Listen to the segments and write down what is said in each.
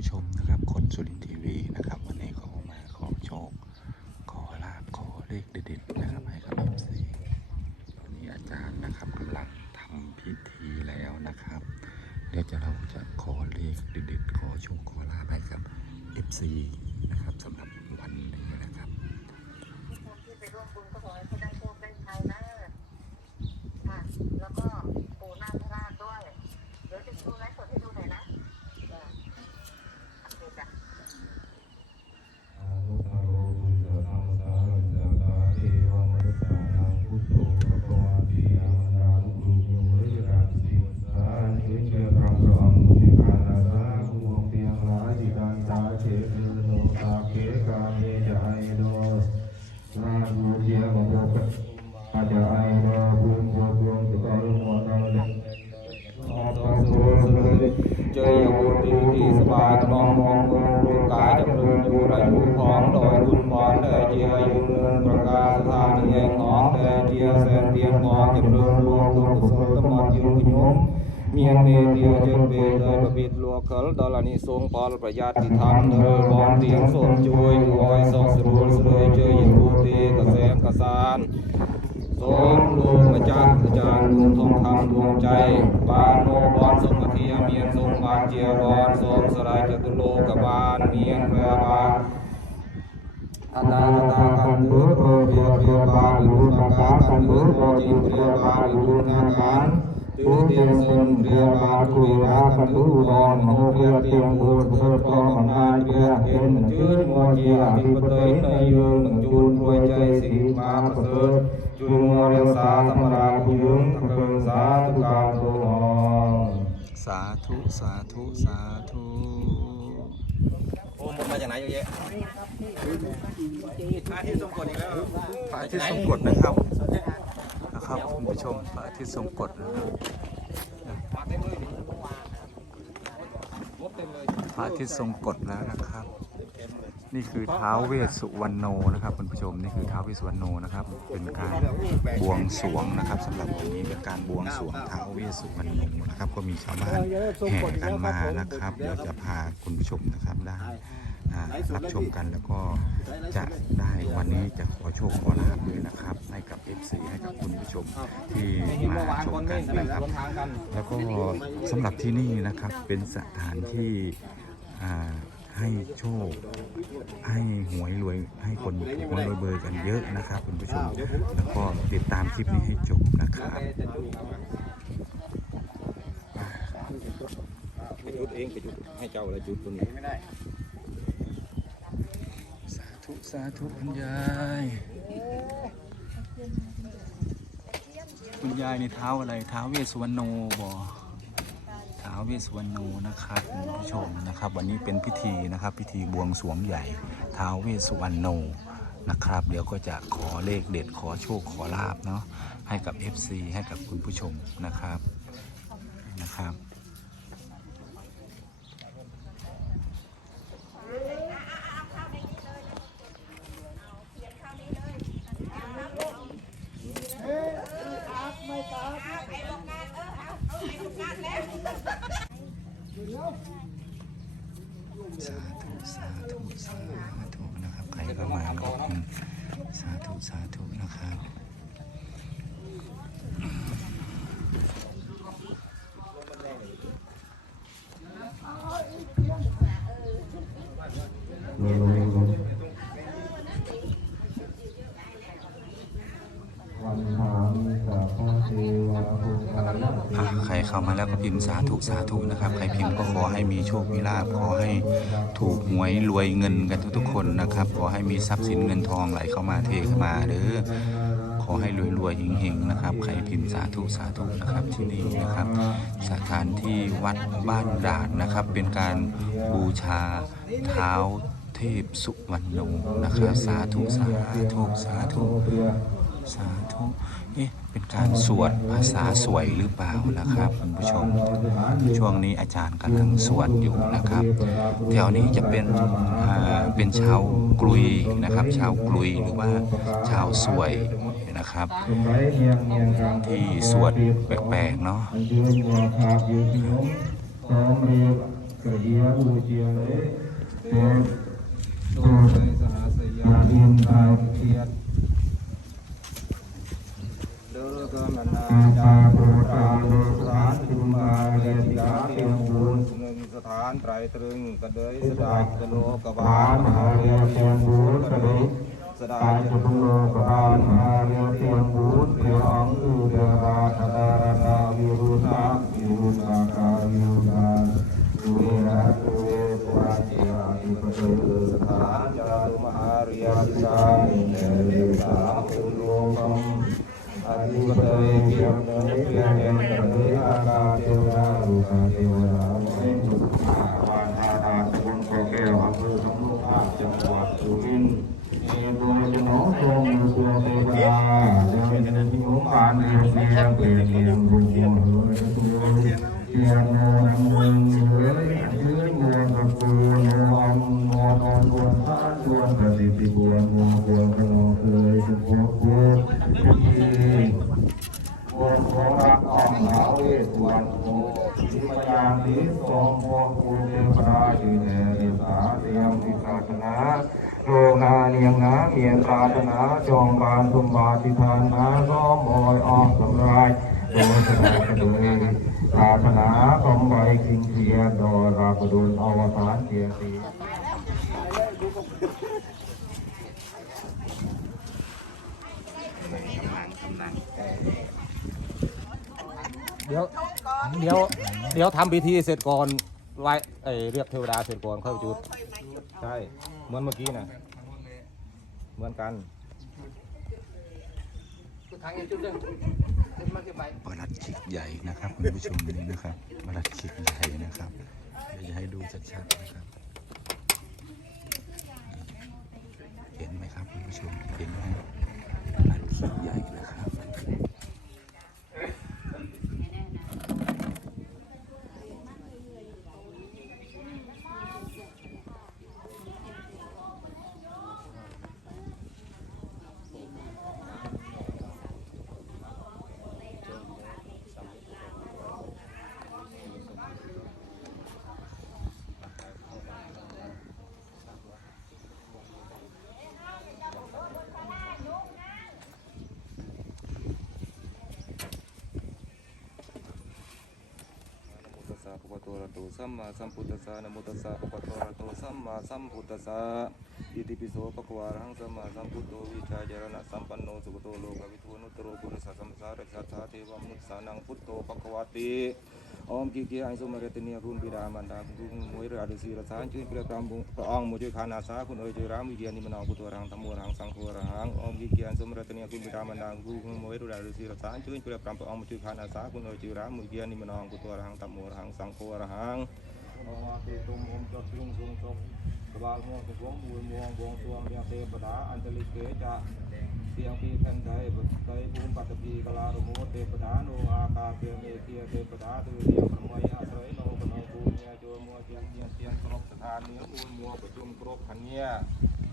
ผู้ชมนะครับคนสุรินทีวีนะครับ วันนี้ก็มาขอโชค ขอลาบขอเลขเด็ดๆนะครับให้กับเอฟซีวันนี้อาจารย์นะครับกำลังทำพิธีแล้วนะครับเดี๋ยวจะเราจะขอเลขเด็ดๆขอโชคขอลาบให้กับเอฟซีนะครับสำหรับวันนี้นะครับที่ไปร่วมบุญก็ขอให้เขาได้โชคได้ชัยนะค่ะแล้วก็ปู่นาคราชด้วยเดี๋ยวจะดูไลฟ์ จียแสนเตียนมองจะพรึงรวมตัวกุศลตมอดยืนขยุมเมียนเมเตียเจนเปเดยประบิดลัวเขลดอลานิทรงพอลประหยัดที่ทำเนอบอนเตียงสมจุยอยู่อ้อยสองสรุลเสยเจออยู่ตีกระแสกระสานสมลงมาจากอาจารย์ลุงทอง อนสมเทียเมียนทรงบานเนสมสลายจตุโลกาลเมียนแปรบาลอัตตาอัตตากันถือโปรเพียบาลวิรุณกากันถือโปรจินเพียราการถือเตียงสนเพียบาลคุยรักกันถืออุดรโหเพียเตียงบูดเพิดทองอำนาจเพียเห็นจืดมัวเจียบิปเตยในยืนหนึ่งจูนรวยใจสีมาประเสริฐจุลมเรียงสาธรรมราภูยุงทั้งเกินสาธุการโลหองสาธุสาธุสาธุโอ้มาจากไหนเยอะแยะ อาที่ทรงกฎอีกแล้วพระอาทิตย์ทรงกฎนะครับนะครับคุณผู้ชมพระอาทิตย์ทรงกฎนะครับพระอาทิตย์ทรงกฎแล้วนะครับ นี่คือท้าวเวสสุวรรณโนนะครับคุณผู้ชมนี่คือท้าวเวสสุวรรณโนนะครับ เป็นการบวงสรวงนะครับสำหรับวันนี้เป็นการบวงสรวงท้าวเวสสุวรรณโนนะครับ ก็มีชาวบ้านแห่กันมานะครับเดี๋ยวจะพาคุณผู้ชมนะครับได้รับชมกันแล้วก็จะได้วันนี้จะขอโชคขอลาบด้วยนะครับ ให้กับ FC ให้กับคุณผู้ชมที่มาชมกันนะครับ แล้วก็สำหรับที่นี่นะครับเป็นสถานที่อ่า ให้โชค ให้หวยรวยให้คนถูกหวยรวยเบอร์กันเยอะนะครับคุณผู้ชม แล้วก็ติดตามคลิปนี้ให้จบนะครับไปจุดเองไปจุดให้เจ้าอะไรจุดตัวนี้ไม่ได้ สาธุสาธุคุณยายคุณยายในเท้าอะไรเท้าเวสุวรรณโนบอาวเวสสุวรรณูนะครับคุณผู้ชมนะครับ วันนี้เป็นพิธีนะครับ พิธีบวงสรวงใหญ่ท้าวเวสสุวรรณูนนะครับ เดี๋ยวก็จะขอเลขเด็ดขอโชคขอลาบเนาะให้กับ FC ให้กับคุณผู้ชมนะครับนะครับ สาธุสาธุสาธุนะครับใครก็มาก็อืมสาธุสาธุนะครับ อะใครเข้ามาแล้วก็พิมพ์สาธุสาธุนะครับ ใครพิมพ์ก็ขอให้มีโชค มีลาภ ขอให้ถูกหวยรวยเงินกันทุกๆคนนะครับ ขอให้มีทรัพย์สินเงินทองไหลเข้ามาเทเข้ามาเด้อขอให้รวยๆเฮงๆนะครับ ใครพิมพ์สาธุสาธุนะครับที่นี่นะครับ สถานที่วัดบ้านด่านนะครับ เป็นการบูชาเท้าเทพสุวรรณโนนะครับ สาธุสาธุสาธุสาธุเอ๊ะ เป็นการสวดภาษาสวยหรือเปล่านะครับคุณผู้ชม ช่วงนี้อาจารย์กำลังสวดอยู่นะครับ แถวนี้จะเป็นอ่าเป็นชาวกลุยนะครับ ชาวกลุยหรือว่าชาวสวยนะครับ ที่สวดแปลกๆเนาะยืนวางขายืนยมพร้อมเรียบกะเยียอูเจียเลยเตโตในสหสยาอินทายเทีย ดเดินก็มันนาจาโปตาโลสถานจุมาเรียเตียงบุญหนึ่งสถาไตรตรึงกระเดยสดายกะโลกบาลมหาเรียเตียงบุญกระเดยสดายจตุโลกบาลมหาเรียเตียงบุญเตียงอุเดราธดารดาวิรุณาวิรุณาคาวิรุณาตุเวนตุเวปุราเจอาอิปะเตสถานจาตุมหาเรียสามิเนเรสาปุโลกัม อาทิตเตยเกียรติเนเพียงเงินกัเลยอากาเทวดาลูกาเทวดาไม่จุดอาวานอาดาตะบนโคแก้วอำเภอสำโรงทาบจังหวัดสุรินทร์มีตัวจน้องทรงตัวเทวดาเดินเป็นที่หมู่บ้านเรียงเรียงเปลี่ยนเรียงรู พวงภูเทพราอยู่ในริสาเรียมวิศาสนาโลกาเลียงนาเมียนรารถนาจองบานทุมบาติทานนาก็มอยออกสำรายโดยสดากระโดยปรารถนาของใบกินเทียดอรากระโดนอวสานเทียสี เดี๋ยวเดี๋ยวเดี๋ยวทำพิธีเสร็จก่อนไหว้เอ้ยเรียกเทวดาเสร็จก่อนค่อยจุด ใช่เหมือนเมื่อกี้นะเหมือนกันปลัดขิกใหญ่นะครับคุณผู้ชมนี่นะครับปลัดขิกใหญ่นะครับเดี๋ยวจะให้ดูชัดๆนะครับ เห็นไหมครับคุณผู้ชมเห็นไหมปลัดขิกใหญ่นะครับ นะโมตัสสะภะคะวะโตอะระหะโตสัมมาสัมพุทธัสสะนะโมตัสสะภะคะวะโตสัมมาสัมพุทธัสสะอิติปิโสภะคะวะหังสัมมาสัมพุทโธวิชาจารณะสัมปันโนสุขโตโลกวิทูนุตโรปุริสสัมสารสัทธาเทวมุตสานังพุทโธภะคะวะติ អមគីគីអញសូមរតនាគុណពីដាមន្តាគុណមួយរអរិសីរសានជួយព្រះប្រាំព្រះអង្គមួយជួយខានអាសាគុណអើយជួយរាមវិជានិមណោគុទរាងធម្មរាងសង្ឃរាងអមគីគីអញសូមរតនាគុណពីដាមន្តាគុណមួយរអរិសីរសានជួយព្រះប្រាំព្រះអង្គមួយជួយខានអាសាគុណអើយជួយរាមវិជានិមណោគុទរាងធម្មរាងសង្ឃរាងអមគីទុំអមចុះជ្រុងជ្រុងចុះក្បាលមកទៅមួយមួយបងសួងរាទេបដាអន្តលិកេចា พุทโธรังธรรมโมรังสังโฆรัง อมาเตตุมมจักรุงสุงศพกบาลม่วงสุวงมูลม่วงบวงสรวงเรียงเทปดาอันตลิเกจะเสียงปีแผ่นไทยปัตไตภูมิปัตตพีกลาโรโมเทปดาโนอากาเปียเมเทียเทปดาตือเทียมประมวยอาศัยโนปนองภูเนียโจมัวเทียนเทียนเทียนครบสถานเนื้อมูลมัวประชุมครบขันเนีย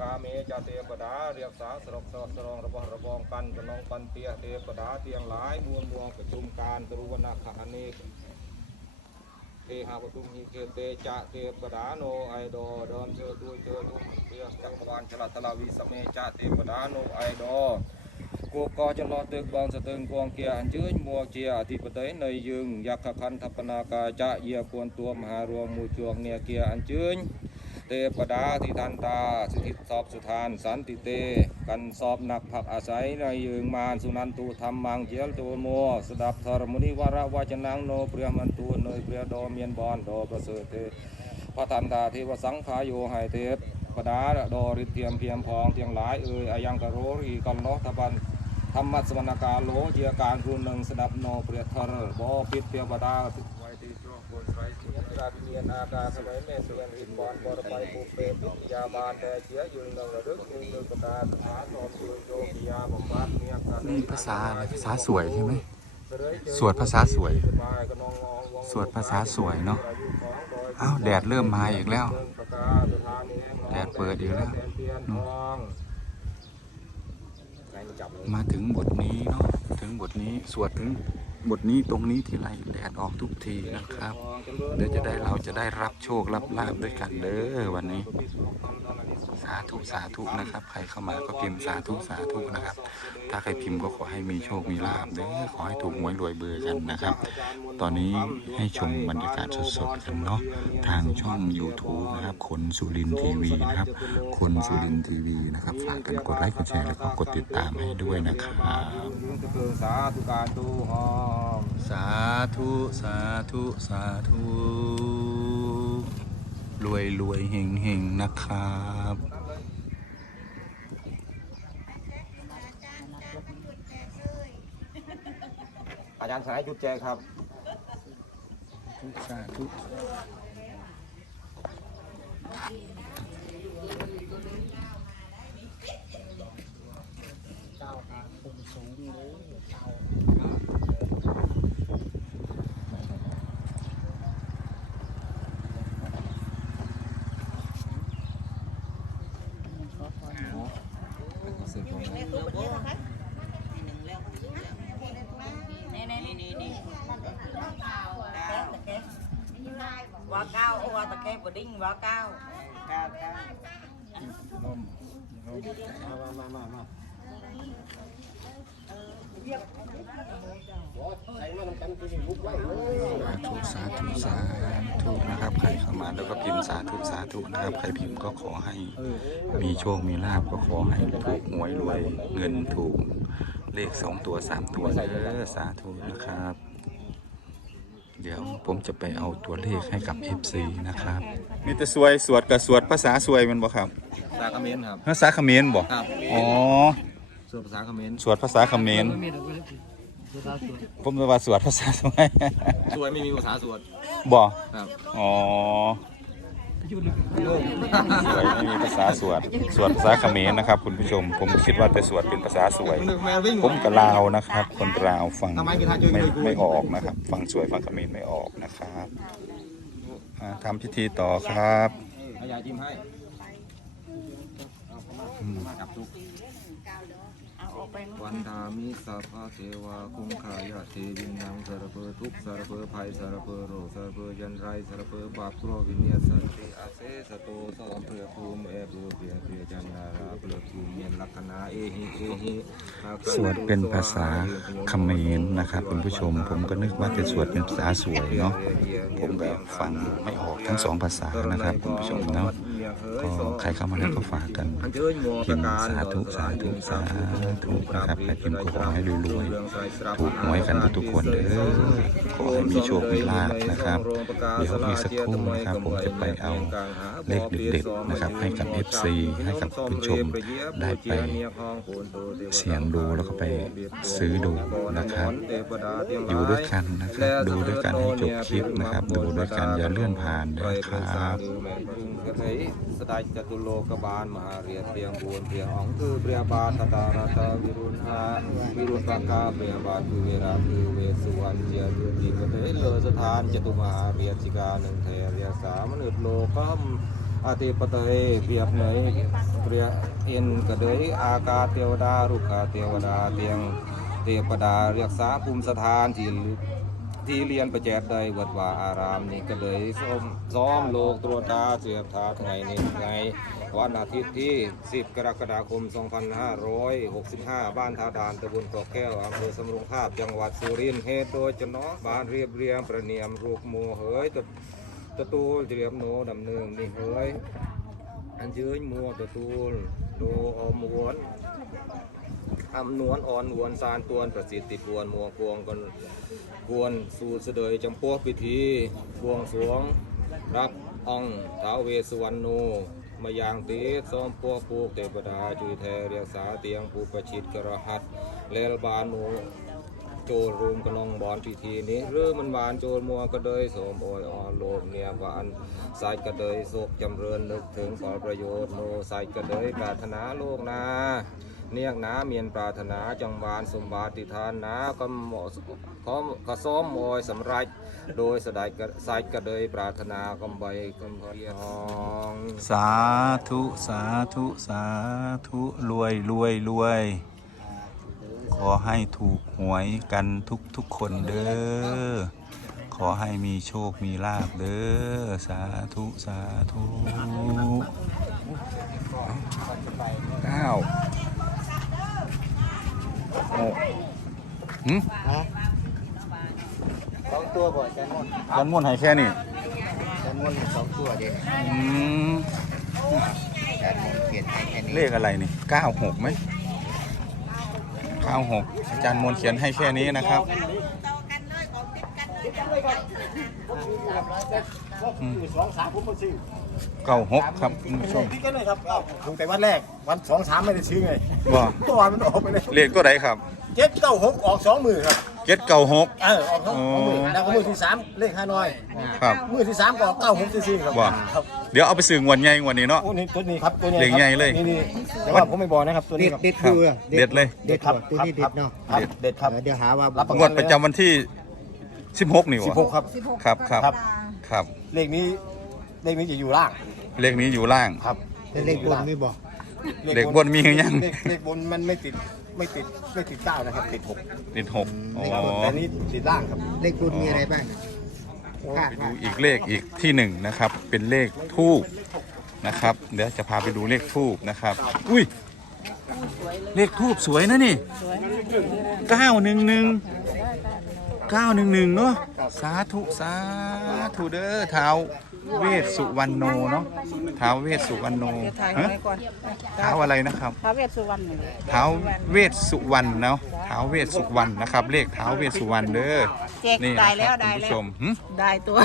กาเมจะเทปดาเรียกสาสรกสอดสรองระบระบองกันกนองปันเตียเทปดาเตียงหลายมวลมัวประชุมการตรุวนาคาเนก ទេហាវទុំហិគេទេចាទេបដាណូអៃដោដនជើទួយជើទុំទេស្ទឹងបបានចលតឡាវិសមេចាទេបដាណូអៃដោគូកចន្លោះទឹកបងស្ទឹងគងគាអញ្ជើញមកជាអធិបតីនៃយើងយក្ខខន្ធបនាកាចយាគួនទួមហារួមមួយជួងនាគាអញ្ជើញ ปไตปนากาจะเตันียเกียอันจื้อเทปดาทิทันตาสถิสอบสุทานสันติเต กันสอบหนักผักอาศัยในยึงมานสุนันตุธรรมังเจียลตัวมัวสดับธรมุนิวรวาจนังโนเปรียมันตูเนยเปรียดอเมียนบอนดประเสริฐเตพระทันตาเทวสังขายโยไหเทพปดาดอริเทียมเพียมพองเทียงหลายเอ่ยอายังกะโรรีกันโลทบันธรรมัสมนากาโลเจียการคูนึงสดับโนเปรียทรบอปิดเทียบดา ไว้ที่ช่วงคนไร้สุญญาพิเนียนากาสมัยเมสเวนอินบอนบอรไปภูเปติยาบานแต่เจียยืนระดึกยืนเงกระดาษฐานอมยืนโยกิยาบำบัดเมียกันนี่ภาษาอะไรภาษาสวยใช่ไหมสวดภาษาสวย สวดภาษาสวยเนาะอ้าวแดดเริ่มมาอีกแล้ว แดดเปิดอีกแล้ว มาถึงบทนี้เนาะถึงบทนี้สวดถึง บทนี้ตรงนี้ที่ไรแดดออกทุกทีนะครับ เดี๋ยวจะได้เราจะได้รับโชครับลาบด้วยกันเด้อวันนี้ สาธุสาธุนะครับ ใครเข้ามาก็พิมพ์สาธุสาธุนะครับ ถ้าใครพิมพ์ก็ขอให้มีโชคมีลาบเด้อขอให้ถูกหวยรวยเบอร์กันนะครับ ตอนนี้ให้ชมบรรยากาศสดๆกันเนาะทางช่อง YouTube นะครับคนสุรินทีวีนะครับคนสุรินทีวีนะครับฝากกันกดไลค์กดแชร์แล้วก็กดติดตามให้ด้วยนะครับสาธุการตูหอมสาธุสาธุสาธุรวยรวยเฮงเฮงนะครับ อาจารย์สายจุดแจกครับ สาธุ ว่าเก้าว่าตะแคงบดิ้งว่าเก้าเก้าเก้า มามามามา สา ธุสาธุสาธุนะครับ ใครเข้ามาแล้วก็พิมพ์สาธุสาธุนะครับ ใครพิมพ์ก็ขอให้มีโชคมีลาบก็ขอให้ถูกหวยรวยเงินถูกเลขสองตัวสามตัวเด้อสาธุนะครับ เดี๋ยวผมจะไปเอาตัวเลขให้กับ FC นะครับมีแต่สวยสวดกับสวดภาษาสวยมันบ่ครับภาษาเขมรครับภาษาเขมรบ่ครับอ๋อส่วนภาษาเขมรสวดภาษาเขมร ผมจะว่าสวดภาษาสวยสวยไม่มีภาษาสวดบ่ครับอ๋อสวยไม่มีภาษาสวด สวดภาษาเขมรนะครับ คุณผู้ชม ผมคิดว่าแต่สวดเป็นภาษาสวยแมววิ่งผมกับลาวนะครับ คนลาวฟังทำไมกีฬาเจอไม่ไม่คุยไม่ออกนะครับ ฟังสวยฟังเขมรไม่ออกนะครับอ่าทำพิธีต่อครับเอายาจิ้มให้ จับทุกเอาอกไปวันดามิสัพพะเทวาคงคายะเทวินังสารเพทุกสารเพภัยสารเพโรสารเพยันไรสารเพบาปกรวินเนียสันติอาเซสโตสลัมเพอภูมิเอเปเปียเปียจันนาราเปลภูมิเยนลักษณะเอหิเอหิสวดเป็นภาษาเขมรนะครับคุณผู้ชม ผมก็นึกว่าจะสวดเป็นภาษาสวยเนาะผมก็ฟังไม่ออกทั้งสองภาษานะครับคุณผู้ชมเนาะ ก็ใครเข้ามาแล้วก็ฝากกันพิมพ์สาธุสาธุสาธุนะครับใครพิมพ์ก็ขอให้รวยๆถูกหวยกันทุกๆคนเด้อขอให้มีโชคมีลาภนะครับ เดี๋ยวอีกสักครู่นะครับผมจะไปเอาเลขเด็ดๆนะครับ ให้กับ FC ให้กับผู้ชมได้ไปเสี่ยงดูแล้วก็ไปซื้อดูนะครับ อยู่ด้วยกันนะครับดูด้วยกันให้จบคลิปนะครับ ดูด้วยกันอย่าเลื่อนผ่านนะครับสดายจตุโลกบาลมหาเรียนเพียงบูนเพียงองคือเปรียบาทตาราตาวิรุณหาวิรุณปากาเปรียบาคือเวราคือเวสุวรรณเจียรุติกเทเลสถานจตุมหาเรียสิกาหนึ่งเทเรียสามนุษโลกัมอาติปเตยเปรียบเนยเปรียเอ็นกระเดยอากาเทวดารุกาเทวดาเตียงเทปดาเรียกษาภูมิสถานที่ ที่เรียนประแจดใดวัดวาอารามนี่ก็เลยซ้อมซ้อมโลกตรวจตาเสียบทาไงนี่ไงวันอาทิตย์ที่ 10 กรกฎาคม 2565 บ้านทาดานตะบนกาะแก้วอำเภอสำรงทาบจังหวัดสุรินทร์เหตุโดยจนาะบ้านเรียบเรียงประเนียมรูปโมเหยตะตะตูเรียบโนดำเนินนี่เหยอันยืนมัวตะตูโดอมวน อำนวนอ่อนวนสารตวนประสิทธิปวนมัวกวงกันกวนสู่เสดยจำพวกพิธีบวงสวง รับองค์ท้าวเวสวรรณโนมาอย่างตีซ้อมพวกผูกเทวดาจุยแทเรียกษาเตียงผู้ประชิตกระหัตเลลบานโนโจรรุมกระนองบอนพิธีนี้หรือมันบานโจรมัวก็เดยสมโอยอ่อนโลกเนี่ยบานสายกระเดยโศกจำเริญนึกถึงขอประโยชน์โนสายกระเดยปรารถนาโลกนา เนียกหนาเมียนปรารถนาจังหวานสมบัติทานนาก็เหมาะขอขอซ้อมมอยสำรัจโดยสดายกระสายกระเดยปรารถนากำใบกำเพียงสาธุสาธุสาธุรวยรวยรวยสขอให้ถูกหวยกันทุกทุกๆคนเด้อขอให้มีโชคมีลาบเด้อสาธุสาธุเก้า หกหืมสองตัวบ่แซลมอนยันม่วนให้แค่นี้แซลมอนสองตัวเด่นอืมอาจารย์มนต์เขียนให้แค่นี้เลขอะไรนี่เก้าหกไหมเก้าหกอาจารย์มนต์เขียนให้แค่นี้นะครับสองสามผมมาซื้อ เก้าหกครับคุณผู้ชมพี่ก็เลยครับเอ้าถึงแต่วันแรกวันสองสามไม่ได้ซื้อไงว่าตัวมันออกไปเลยเลขตัวไหนครับเจ็ดเก้าหกออกสองมือครับเจ็ดเก้าหกเออออกสองมือแล้วก็มือที่สามเลขห้าน้อยครับมือที่สามก็ออกเก้าหกซื้อๆครับว่าครับเดี๋ยวเอาไปสื่องวนใหญ่งวันนี้เนาะโอ้นี่ตัวนี้ครับตัวนี้เลขใหญ่เลยนี่นี่แต่ว่าผมไม่บอกนะครับตัวเด็นี้ดครับเด็ดครับคือเด็ดเลยเด็ดครับตัวนี้เด็ดเนาะครับเด็ดครับเดี๋ยวหาว่ารับประงกัวดประจำวันที่16นี่สิบวะหกครับครับครับครับครับเลขนี้ เลขนี้จะอยู่ล่างเลขนี้อยู่ล่าง ครับแต่เลขบนไม่บอก เลขบนมีหรือยัง เลขเลขบนมันไม่ติดไม่ติดไม่ติดเก้านะครับ ติดหกติดหกอ๋อเลขบน แต่นี้ติดล่างครับ เลขบนมีอะไรบ้างคาดไปว่าดูอีกเลขอีกที่หนึ่งนะครับ เป็นเลขทูบนะครับ เดี๋ยวจะพาไปดูเลขทูบนะครับ อุ้ยเลขทูบสวยนะนี่เก้าหนึ่งหนึ่งเก้าหนึ่งหนึ่งเนาะ สาธุสาธุเด้อเท้าเวสสุวรรณโนเนาะเท้าเวสสุวรรณโนฮะเท้าอะไรนะครับพระเวสสุวรรณเท้าเวสสุวรรณเนาะเท้าเวสสุวรรณนะครับ เลขเท้าเวสสุวรรณเด้อเจ๊กนี่ได้นะคแล้รัวบได้คุณผู้แล้วชมหึได้ตัว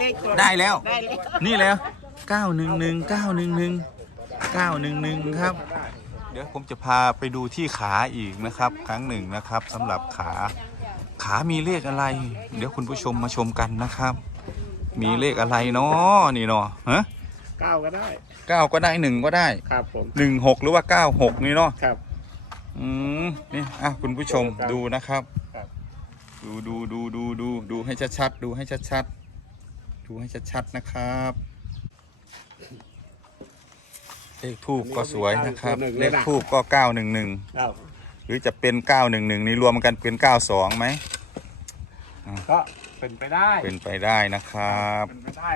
เลขตัวได้แล้วได้แล้วนี่แล้ว911 911 911ครับเดี๋ยวผมจะพาไปดูที่ขาอีกนะครับ ครั้งหนึ่งนะครับสำหรับขา ขามีเลขอะไร เดี๋ยวคุณผู้ชมมาชมกันนะครับ มีเลขอะไรเนาะนี่เนาะฮะเก้าก็ได้เก้าก็ได้หนึ่งก็ได้ครับผมหนึ่งหกหรือว่าเก้าหกนี่เนาะครับอืมนี่อะคุณผู้ชมครับดูนะครับครับ ดูดูดูดูดูดูให้ชัดๆดูให้ชัดๆดูให้ชัดๆนะครับเลขทูบก็สวยนะครับ เลขทูบก็เก้าหนึ่งหนึ่งครับ หรือจะเป็นเก้าหนึ่งหนึ่งนี่รวมกันเป็นเก้าสองไหมก็เป็นไปได้ เป็นไปได้นะครับ เป็นไปได้